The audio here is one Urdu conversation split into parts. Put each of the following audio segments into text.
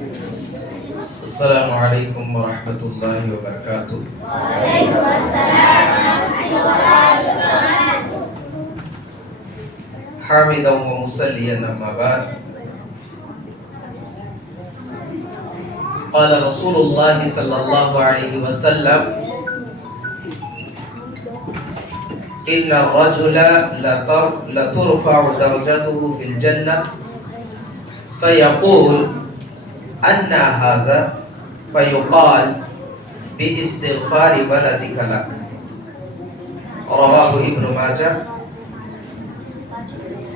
السلام علیکم ورحمۃ اللہ وبرکاتہ. وعلیکم السلام ورحمۃ اللہ وبرکاتہ. حامدا ومصلیا اما بعد. قال رسول اللہ صلی اللہ علیہ وسلم ان الرجل لترفع درجته في الجنة فيقول أن هذا فيقال باستغفار ولدك لك. رواه ابن ماجہ.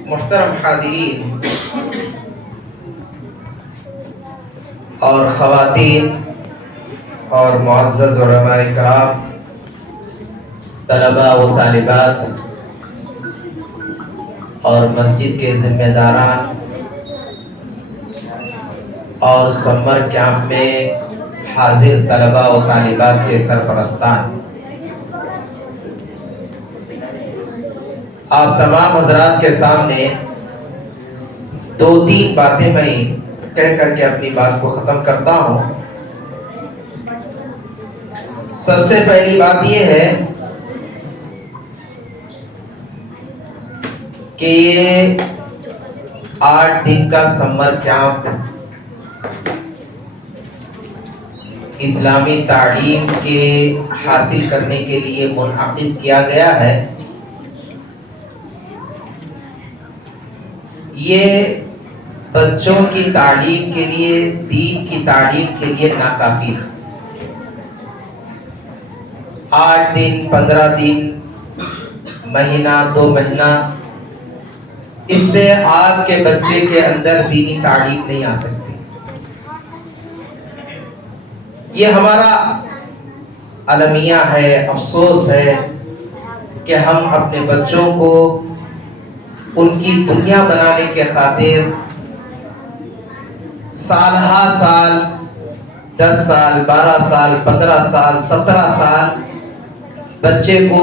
محترم حاضرین اور خواتین اور معزز علماء کرام، طلباء و طالبات اور مسجد کے ذمہ داران اور سمر کیمپ میں حاضر طلباء و طالبات کے سرپرستان، آپ تمام حضرات کے سامنے دو تین باتیں میں کہہ کر کے اپنی بات کو ختم کرتا ہوں. سب سے پہلی بات یہ ہے کہ یہ 8 دن کا سمر کیمپ اسلامی تعلیم کے حاصل کرنے کے لیے منعقد کیا گیا ہے. یہ بچوں کی تعلیم کے لیے، دین کی تعلیم کے لیے ناکافی ہے. 8 دن، 15 دن، مہینہ، 2 مہینہ، اس سے آپ کے بچے کے اندر دینی تعلیم نہیں آ سکتی. یہ ہمارا المیہ ہے، افسوس ہے کہ ہم اپنے بچوں کو ان کی دنیا بنانے کے خاطر سال ہا سال 10 سال، 12 سال، 15 سال، 17 سال بچے کو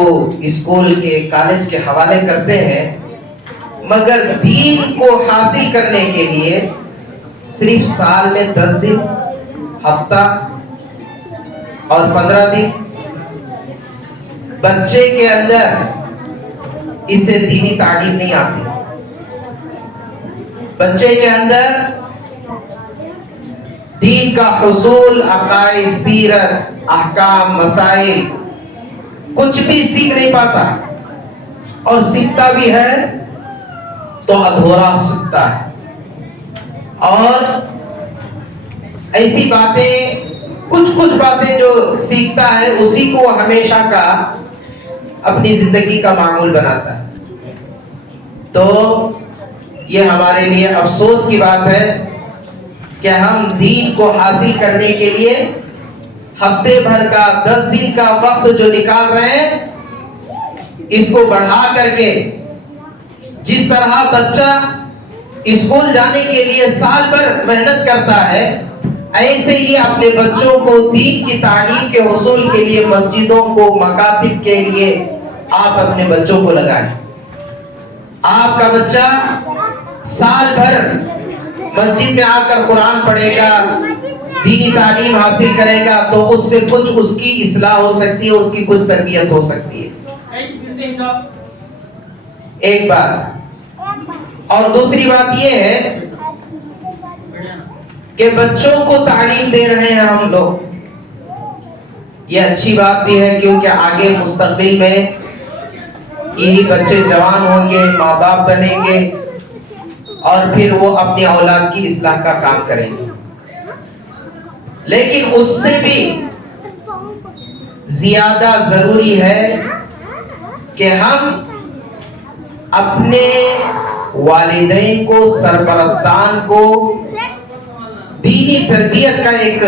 اسکول کے، کالج کے حوالے کرتے ہیں، مگر دین کو حاصل کرنے کے لیے صرف سال میں 10 دن، ہفتہ اور 15 دن بچے کے اندر اسے دینی تعلیم نہیں آتی. بچے کے اندر دین کا حصول، عقائد، سیرت، احکام، مسائل کچھ بھی سیکھ نہیں پاتا، اور سیکھتا بھی ہے تو ادھورا سیکھتا ہے. اور ایسی باتیں، کچھ باتیں جو سیکھتا ہے اسی کو ہمیشہ کا اپنی زندگی کا معمول بناتا ہے. تو یہ ہمارے لیے افسوس کی بات ہے کہ ہم دین کو حاصل کرنے کے لیے ہفتے بھر کا، 10 دن کا وقت جو نکال رہے ہیں، اس کو بڑھا کر کے جس طرح بچہ اسکول جانے کے لیے سال بھر محنت کرتا ہے، ایسے ہی اپنے بچوں کو دین کی تعلیم کے حصول کے لیے مسجدوں کو، مکاتب کے لیے آپ اپنے بچوں کو لگائیں. آپ کا بچہ سال بھر مسجد میں آ کر قرآن پڑھے گا، دینی تعلیم حاصل کرے گا، تو اس سے کچھ اس کی اصلاح ہو سکتی ہے، اس کی کچھ تربیت ہو سکتی ہے. ایک بات. اور دوسری بات یہ ہے کہ بچوں کو تعلیم دے رہے ہیں ہم لوگ، یہ اچھی بات بھی ہے، کیونکہ آگے مستقبل میں یہی بچے جوان ہوں گے، ماں باپ بنیں گے، اور پھر وہ اپنی اولاد کی اصلاح کا کام کریں گے. لیکن اس سے بھی زیادہ ضروری ہے کہ ہم اپنے والدین کو، سرپرستان کو دینی تربیت کا ایک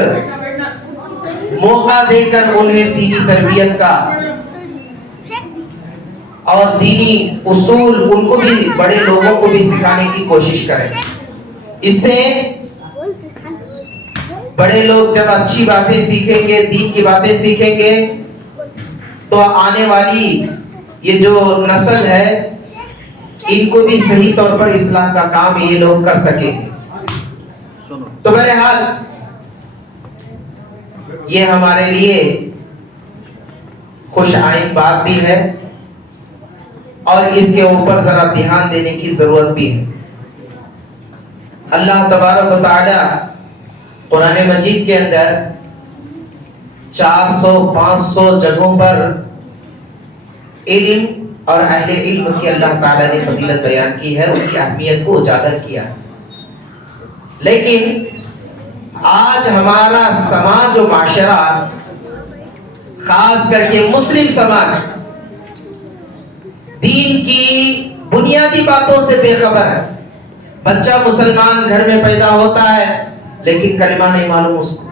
موقع دے کر انہیں دینی تربیت کا اور دینی اصول ان کو بھی، بڑے لوگوں کو بھی سکھانے کی کوشش کریں. اس سے بڑے لوگ جب اچھی باتیں سیکھیں گے، دین کی باتیں سیکھیں گے، تو آنے والی یہ جو نسل ہے ان کو بھی صحیح طور پر اصلاح کا کام یہ لوگ کر سکیں گے. تو بہرحال یہ ہمارے لیے خوش آئند بات بھی ہے اور اس کے اوپر ذرا دھیان دینے کی ضرورت بھی ہے. اللہ تبارک و تعالی قرآن مجید کے اندر 400-500 جگہوں پر علم اور اہل علم کی اللہ تعالیٰ نے فضیلت بیان کی ہے، ان کی اہمیت کو اجاگر کیا. لیکن آج ہمارا سماج و معاشرہ، خاص کر کے مسلم سماج، دین کی بنیادی باتوں سے بے خبر ہے. بچہ مسلمان گھر میں پیدا ہوتا ہے لیکن کلمہ نہیں معلوم اس کو،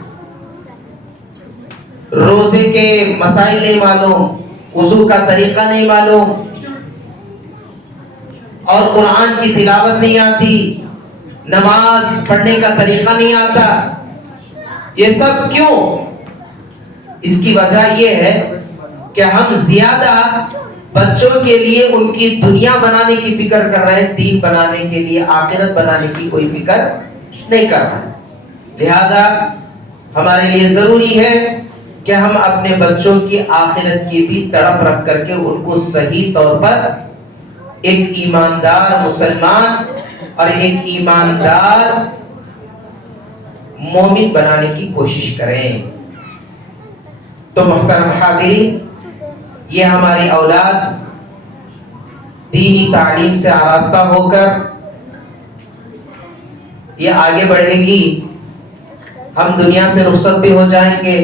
روزے کے مسائل نہیں معلوم، وضو کا طریقہ نہیں معلوم، اور قرآن کی تلاوت نہیں آتی، نماز پڑھنے کا طریقہ نہیں آتا. یہ سب کیوں؟ اس کی وجہ یہ ہے کہ ہم زیادہ بچوں کے لیے ان کی دنیا بنانے کی فکر کر رہے ہیں، دین بنانے کے لیے، آخرت بنانے کی کوئی فکر نہیں کر رہے. لہذا ہمارے لیے ضروری ہے کہ ہم اپنے بچوں کی آخرت کی بھی تڑپ رکھ کر کے ان کو صحیح طور پر ایک ایماندار مسلمان اور ایک ایماندار مومن بنانے کی کوشش کریں. تو محترم حاضرین، یہ ہماری اولاد دینی تعلیم سے آراستہ ہو کر یہ آگے بڑھے گی. ہم دنیا سے رخصت بھی ہو جائیں گے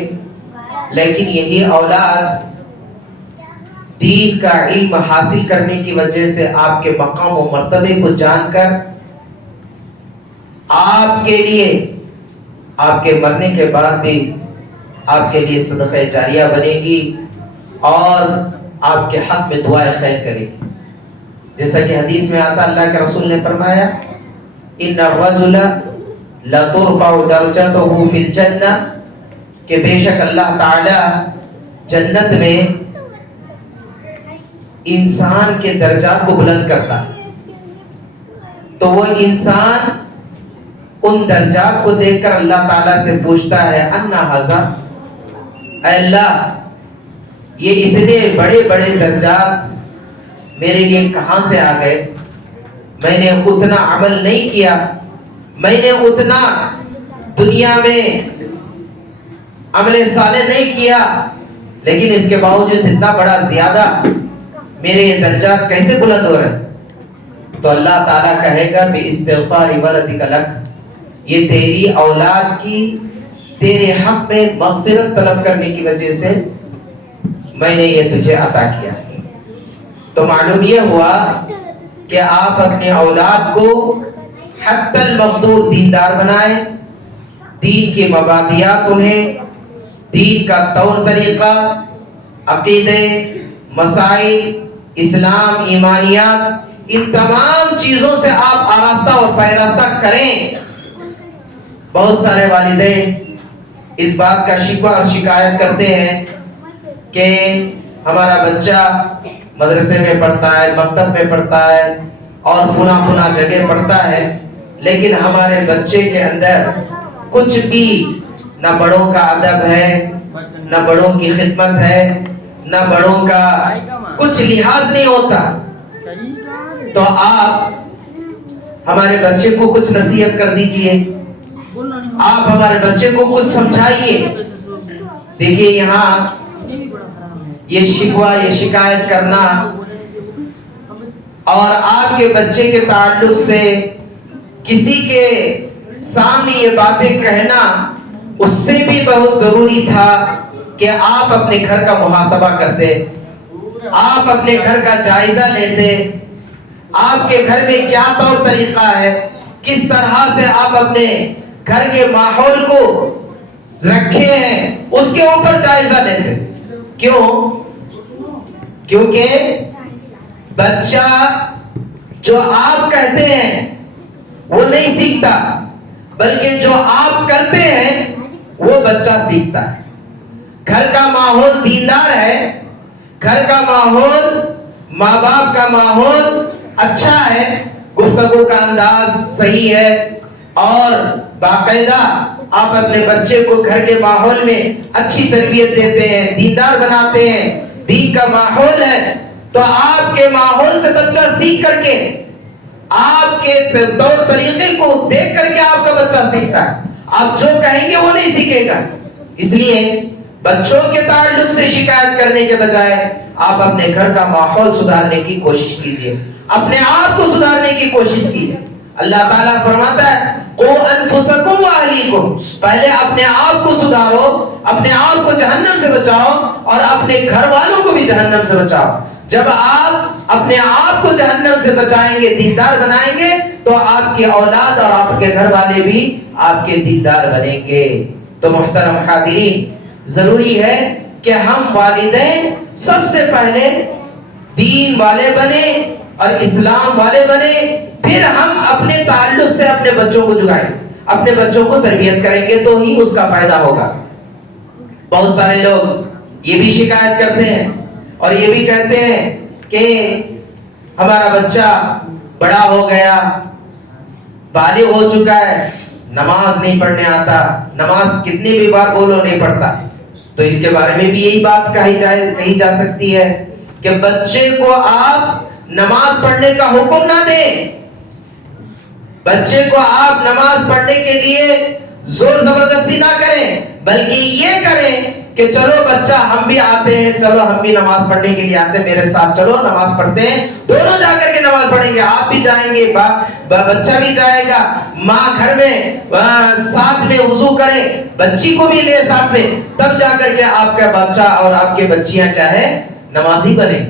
لیکن یہی اولاد دین کا علم حاصل کرنے کی وجہ سے آپ کے مقام و مرتبے کو جان کر آپ کے لیے، آپ کے مرنے کے بعد بھی آپ کے لیے صدقہ جاریہ بنے گی اور آپ کے حق میں دعائے خیر کرے گی. جیسا کہ حدیث میں آتا، اللہ کے رسول نے فرمایا، ان الرجل لترفع درجته فی الجنہ، کہ بے شک اللہ تعالی جنت میں انسان کے درجات کو بلند کرتا ہے. تو وہ انسان ان درجات کو دیکھ کر اللہ تعالیٰ سے پوچھتا ہے، انا ھذا، اے اللہ یہ اتنے بڑے بڑے درجات میرے لیے کہاں سے آ گئے؟ میں نے اتنا عمل نہیں کیا، میں نے اتنا دنیا میں عمل صالح نہیں کیا، لیکن اس کے باوجود اتنا بڑا زیادہ میرے یہ درجات کیسے بلند ہو رہے؟ تو اللہ تعالیٰ کہے گا باستغفار ولدک لک، یہ تیری اولاد کی تیرے حق میں مغفرت طلب کرنے کی وجہ سے میں نے یہ تجھے عطا کیا. تو معلوم یہ ہوا کہ آپ اپنے اولاد کو حتی المقدور دیندار بنائیں، دین کے مبادیات انہیں، دین کا طور طریقہ، عقیدے، مسائل، اسلام، ایمانیات، ان تمام چیزوں سے آپ آراستہ اور پیراستہ کریں. بہت سارے والدین اس بات کا شکوہ اور شکایت کرتے ہیں کہ ہمارا بچہ مدرسے میں پڑھتا ہے، مکتب میں پڑھتا ہے اور فلاں جگہ پڑھتا ہے، لیکن ہمارے بچے کے اندر کچھ بھی نہ بڑوں کا ادب ہے، نہ بڑوں کی خدمت ہے، نہ بڑوں کا کچھ لحاظ نہیں ہوتا. تو آپ ہمارے بچے کو کچھ نصیحت کر دیجئے، آپ ہمارے بچے کو کچھ سمجھائیے. دیکھیے یہاں یہ شکوہ، یہ شکایت کرنا اور آپ کے بچے کے تعلق سے کسی کے سامنے یہ باتیں کہنا، اس سے بھی بہت ضروری تھا کہ آپ اپنے گھر کا محاسبہ کرتے، آپ اپنے گھر کا جائزہ لیتے، آپ کے گھر میں کیا طور طریقہ ہے، کس طرح سے آپ اپنے گھر کے ماحول کو رکھے ہیں، اس کے اوپر جائزہ لیتے. کیوں؟ کیونکہ بچہ جو آپ کہتے ہیں وہ نہیں سیکھتا، بلکہ جو آپ کرتے ہیں وہ بچہ سیکھتا ہے. گھر کا ماحول دیندار ہے، گھر کا ماحول، ماں باپ کا ماحول اچھا ہے، گفتگو کا انداز صحیح ہے اور باقاعدہ آپ اپنے بچے کو گھر کے ماحول میں اچھی تربیت دیتے ہیں، دیندار بناتے ہیں، دین کا ماحول ہے، تو آپ کے ماحول سے بچہ سیکھ کر کے، آپ کے طور طریقے کو دیکھ کر کے آپ کا بچہ سیکھتا ہے. آپ جو کہیں گے وہ نہیں سیکھے گا. اس لیے بچوں کے تعلق سے شکایت کرنے کے بجائے آپ اپنے گھر کا ماحول سدھارنے کی کوشش کیجیے، اپنے آپ کو سدھارنے کی کوشش کیجیے. اللہ تعالیٰ فرماتا ہے قُوْ أَنفُسَكُمْ وَأَهْلِيكُمْ، پہلے اپنے آپ کو سدھارو، اپنے آپ کو جہنم سے بچاؤ اور اپنے گھر والوں کو بھی جہنم سے بچاؤ. جب آپ اپنے آپ کو جہنم سے بچائیں گے، دیندار بنائیں گے، تو آپ کی اولاد اور آپ کے گھر والے بھی آپ کے دیندار بنیں گے. تو محترم حاضرین، ضروری ہے کہ ہم والدین سب سے پہلے دین والے بنے اور اسلام والے بنے، پھر ہم اپنے تعلق سے اپنے بچوں کو جگائیں، اپنے بچوں کو تربیت کریں گے تو ہی اس کا فائدہ ہوگا. بہت سارے لوگ یہ بھی شکایت کرتے ہیں اور یہ بھی کہتے ہیں کہ ہمارا بچہ بڑا ہو گیا، بالغ ہو چکا ہے، نماز نہیں پڑھنے آتا، نماز کتنی بھی بار بولو نہیں پڑھتا. تو اس کے بارے میں بھی یہی بات کہی جا سکتی ہے کہ بچے کو آپ نماز پڑھنے کا حکم نہ دیں، بچے کو آپ نماز پڑھنے کے لیے زور زبردستی نہ کریں، بلکہ یہ کریں کہ چلو بچہ ہم بھی آتے ہیں، چلو ہم بھی نماز پڑھنے کے لیے آتے ہیں، میرے ساتھ چلو نماز پڑھتے ہیں، دونوں جا کر کے نماز پڑھیں گے. آپ بھی جائیں گے، بچہ بھی جائے گا، ماں گھر میں ساتھ میں وضو کرے، بچی کو بھی لے ساتھ میں، تب جا کر کے آپ کا بچہ اور آپ کے بچیاں کیا ہے، نمازی بنے.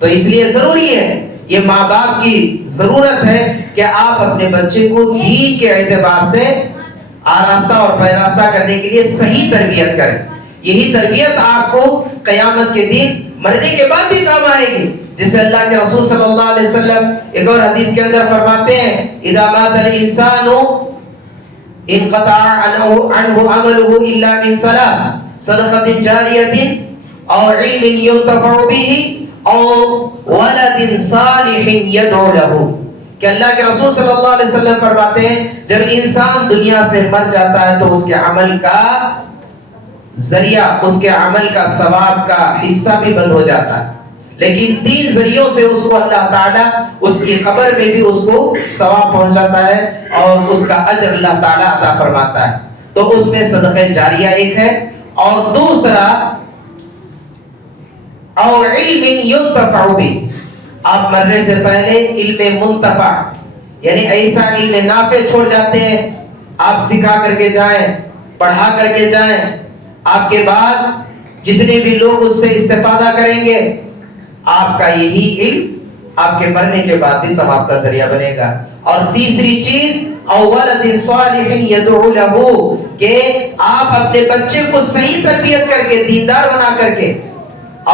تو اس لیے ضروری ہے، یہ ماں باپ کی ضرورت ہے کہ آپ اپنے بچے کو دین کے اعتبار سے آراستہ اور پیراستہ کرنے کے لیے صحیح تربیت کریں. یہی تربیت آپ کو قیامت کے دن مرنے کے بعد بھی کام آئے گی. جسے اللہ کے رسول صلی اللہ علیہ وسلم ایک اور حدیث کے اندر فرماتے ہیں اذا مات الانسان انقطع عنه عمله الا من ثلاث صدقة جاریة او علم ينتفع به او ولد صالح يدعو له. کہ اللہ کے رسول صلی اللہ علیہ وسلم فرماتے ہیں جب انسان دنیا سے مر جاتا ہے تو اس کے عمل کا ذریعہ، اس کے عمل کا ثواب کا حصہ بھی بند ہو جاتا ہے، لیکن تین ذریعوں سے اس کو اللہ تعالیٰ اس کی قبر میں بھی اس کو ثواب پہنچاتا ہے اور اس کا اجر اللہ تعالیٰ عطا فرماتا ہے. تو اس میں صدقہ جاریہ ایک ہے، اور دوسرا اور علم ينتفع به، آپ مرنے سے پہلے علم منتفع یعنی ایسا علم نافع چھوڑ جاتے ہیں، آپ سکھا کر کے جائیں، پڑھا کر کے جائیں، آپ کے بعد جتنے بھی لوگ اس سے استفادہ کریں گے، آپ کا یہی علم آپ کے مرنے کے بعد بھی ثواب کا ذریعہ بنے گا. اور تیسری چیز اولد صالح يدعو له، کہ آپ اپنے بچے کو صحیح تربیت کر کے، دیندار بنا کر کے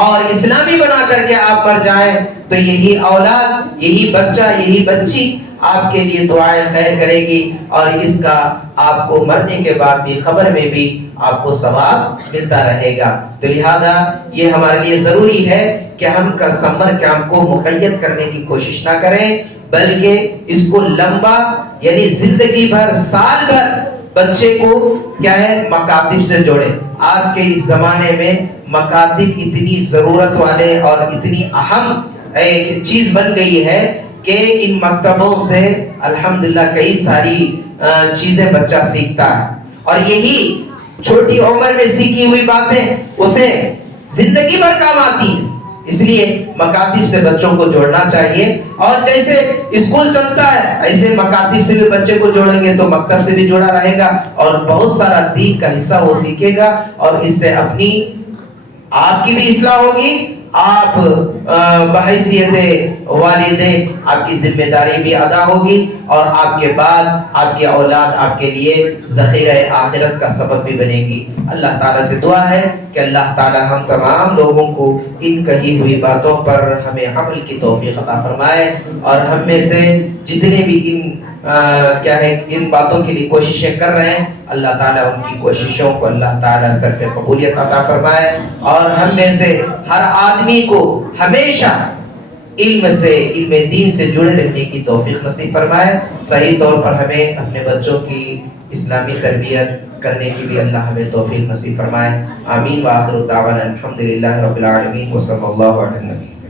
اور اسلامی بنا کر کے آپ مر جائیں تو یہی اولاد، یہی بچہ، یہی بچی آپ کے لیے دعائیں خیر کرے گی اور اس کا آپ کو مرنے کے بعد بھی قبر میں بھی آپ کو ثواب ملتا رہے گا. تو لہذا یہ ہمارے لیے ضروری ہے کہ ہم کا سمر کیمپ کو مقید کرنے کی کوشش نہ کریں، بلکہ اس کو لمبا یعنی زندگی بھر، سال بھر بچے کو کیا ہے مکاتب سے جوڑے. آج کے اس زمانے میں مکاتب اتنی ضرورت والے اور اتنی اہم ایک چیز بن گئی ہے کہ ان مکتبوں سے الحمدللہ کئی ساری چیزیں بچہ سیکھتا ہے، اور یہی چھوٹی عمر میں سیکھی ہوئی باتیں اسے زندگی بھر کام آتی ہیں. اس لیے مکاتب سے بچوں کو جوڑنا چاہیے، اور جیسے اسکول چلتا ہے ایسے مکاتب سے بھی بچے کو جوڑیں گے تو مکتب سے بھی جڑا رہے گا اور بہت سارا دین کا حصہ وہ سیکھے گا، اور اس سے اپنی آپ کی بھی اصلاح ہوگی، آپ بحیثیت والدین آپ کی ذمہ داری بھی ادا ہوگی، اور آپ کے بعد آپ کی اولاد آپ کے لیے ذخیرہ آخرت کا سبب بھی بنے گی. اللہ تعالیٰ سے دعا ہے کہ اللہ تعالیٰ ہم تمام لوگوں کو ان کہی ہوئی باتوں پر ہمیں عمل کی توفیق عطا فرمائے، اور ہم میں سے جتنے بھی ان باتوں کے لیے کوششیں کر رہے ہیں اللہ تعالیٰ ان کی کوششوں کو اللہ تعالیٰ صرف قبولیت عطا فرمائے، اور ہم میں سے ہر آدمی کو ہمیشہ علم دین سے جڑے رہنے کی توفیق نصیب فرمائے. صحیح طور پر ہمیں اپنے بچوں کی اسلامی تربیت کرنے کی بھی اللہ ہمیں توفیق نصیب فرمائے. آمین. وآخر دعوانا الحمدللہ رب العالمین وصلی اللہ علیہ وسلم.